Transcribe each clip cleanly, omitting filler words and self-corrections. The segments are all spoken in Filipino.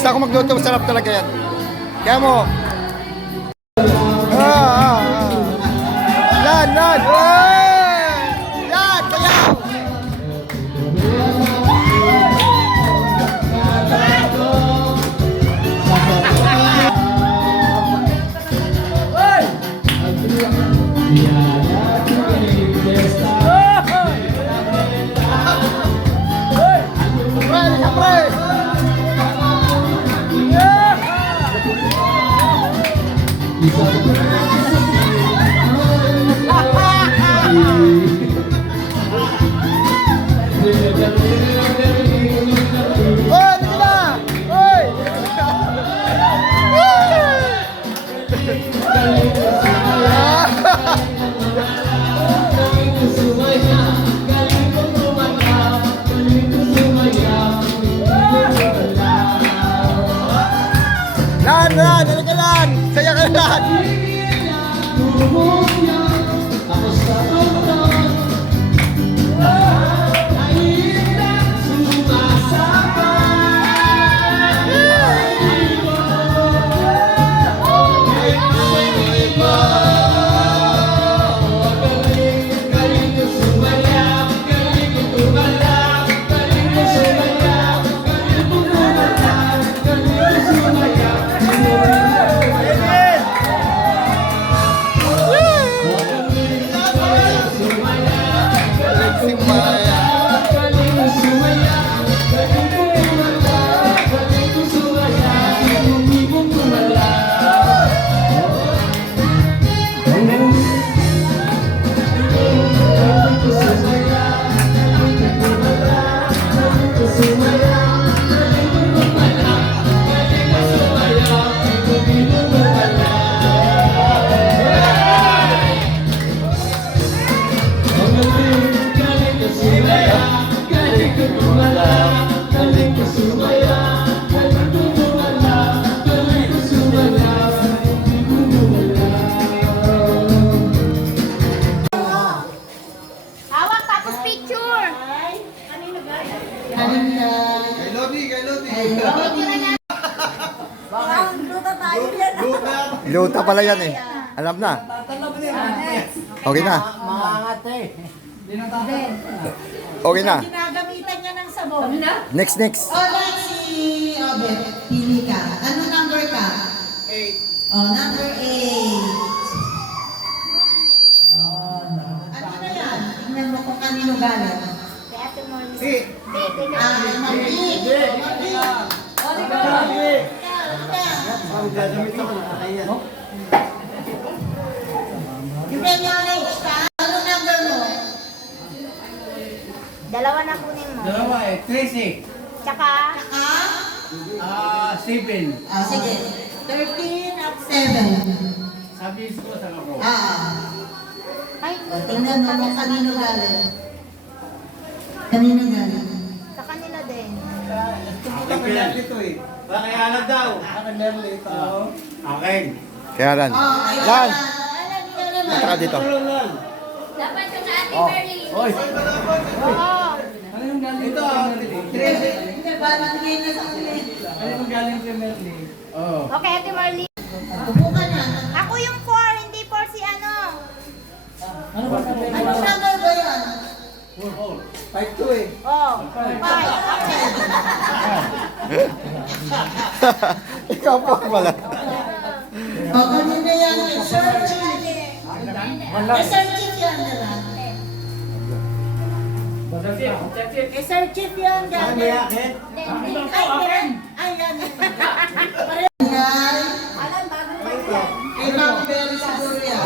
Basta ako magluto, masarap talaga yan. Kaya mo. Yan. Yan, kaya. Lan, saya ka lan. Luta pala yan eh. Alam na. Okay na. Okay na. Ginagamitan niya ng sabon. Next. Next si Obet. Pili ka. Ano number ka? 8. Number 8. Ano na yan? Tingnan mo kung kanino galing. Yung kanyang next, ano number mo? Dalawa na kunin mo. Dalawa eh, 13. Tsaka? 7. Sige. 13 at 7. Sabi ko sa ako. Ay, Tingnan mo kung kanino galing. Kanino galing? sa kanila din. Akin yan dito eh. Bakit alam daw? Akin meron ito. Akin. Kaya Lan. Lan. Punta ka dito. Dapat yung sa Ate Merly. Oy. Oo. Ano yung galing? Ito, 13. Hindi ba? Manigay na sa kanila. Ano yung galing kay Merly? Oo. Okay, Ate Merly. Upo ka na. Ako yung 4, hindi 4 si ano. Anong number ba yan? 5-2 eh. Oh, 5. Ikaw po pala. O, kanina yan. Sir Chief. Sir Chief yan nila. Eh, Sir Chief yan. Saan may akin? Ay, yan. Yan. Alam, bago pa yan. Kay Ma'am Bell siguro yan.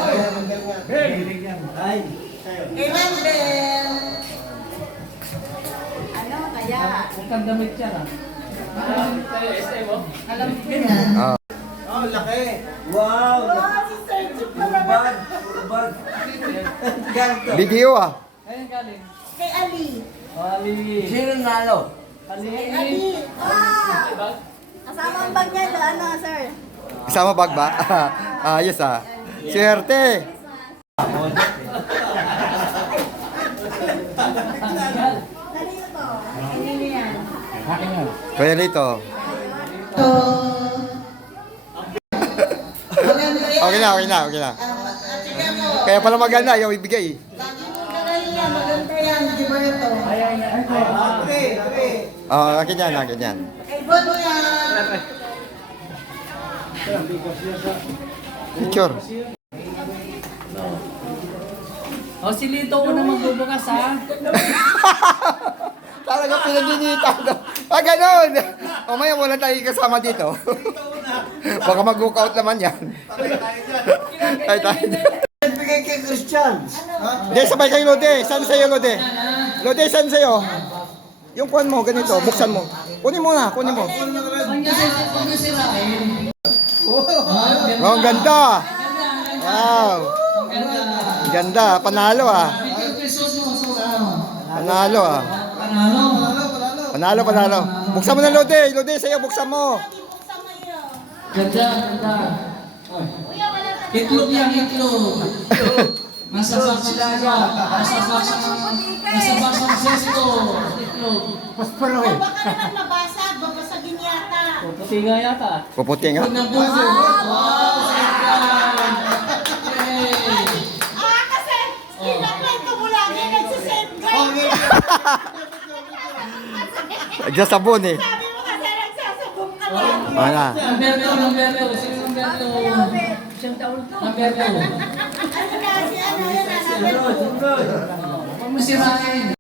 Ay, sa'yo. Kay Ma'am Bell. Ano, kaya? Yan. Oh, laki. Wow. Oh, si Sir Chief pala. Ubad. Ganto. Video ah. Kay Ali. Sino nalo? Kay Ali. Kasama ang bag niya, ano, sir? Kasama bag ba? Ayos ah. Swerte. Kanino to? Kanino yan? Kaya rito. To. Maganda yan. Okay na, okay na, okay na. At saka mo, Kaya pala maganda, ayaw ibigay. lagi mo galing yan. Maganda yan, Gilberto. Akin yan, akin yan. Kay Bono yan. Picture. O, si Lito una magbubukas, ha? Talaga pinaginita. Ganun. O maya wala tayo kasama dito. Baka mag-walk out naman yan. Tayo tayo. Bigay kay Christian. Hindi, sabay kayo, Lode. Saan sa'yo, Lode? Lode, saan sa'yo? Yung kuhan mo, ganito, buksan mo. Kunin mo na, kunin mo. Oh, ang ganda. Wow. Ang ganda, panalo ah. Panalo ah. Panalo, panalo. Buksan mo na, Lode. Lode, sa'yo, buksan mo. Ganda, ganda. Itlog yan, itlog. Masabak sa daga. Masabak sa sesto. Itlog. Baka naman mabasag, babasagin yata. Puti nga yata. Puputi nga. Itlog ng puso. Wow, sarap. Yay. Kasi, kinakwento mo lagi, nagsisafeguard. Diyan sabon eh. Sabi mo kasi nagsasabog ka lang. Wala. Number 2. Sino number 2? Number 2. Ano na, si ano yun, Sunod. Huwag mo sirain.